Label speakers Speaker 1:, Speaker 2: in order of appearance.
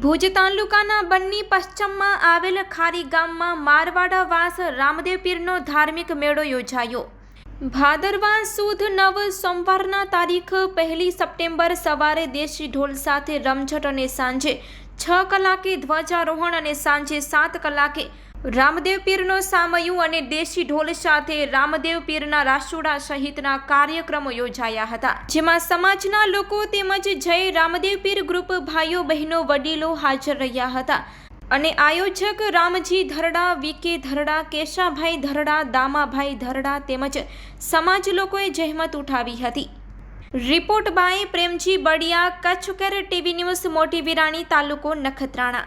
Speaker 1: ભુજ તાલુકાના બન્ની પશ્ચિમમાં આવેલ ખારી ગામમાં મારવાડા વાસ રામદેવ પીરનો ધાર્મિક મેળો યોજાયો. ભાદરવા સુદ નવ સોમવારના તારીખ પહેલી સપ્ટેમ્બર સવારે દેશી ઢોલ સાથે રમઝટ અને સાંજે છ કલાકે ધ્વજારોહણ અને સાંજે સાત કલાકે રામદેવ પીરનો સામયું અને દેશી ઢોલ સાથે રામદેવ પીરના રાસોડા સહિતના કાર્યક્રમો યોજાયા હતા, જેમાં સમાજના લોકો તેમજ જય રામદેવ પીર ગ્રુપ ભાઈઓ, બહેનો, વડીલો હાજર રહ્યા હતા અને આયોજક રામજી ધરડા, વિકે ધરડા, કેશાભાઈ ધરડા, દામાભાઈ ધરડા તેમજ સમાજ લોકોએ જહેમત ઉઠાવી હતી. Report by Premji Badiya, Kutch care TV news, Moti Virani તાલુકો નખત્રાણા.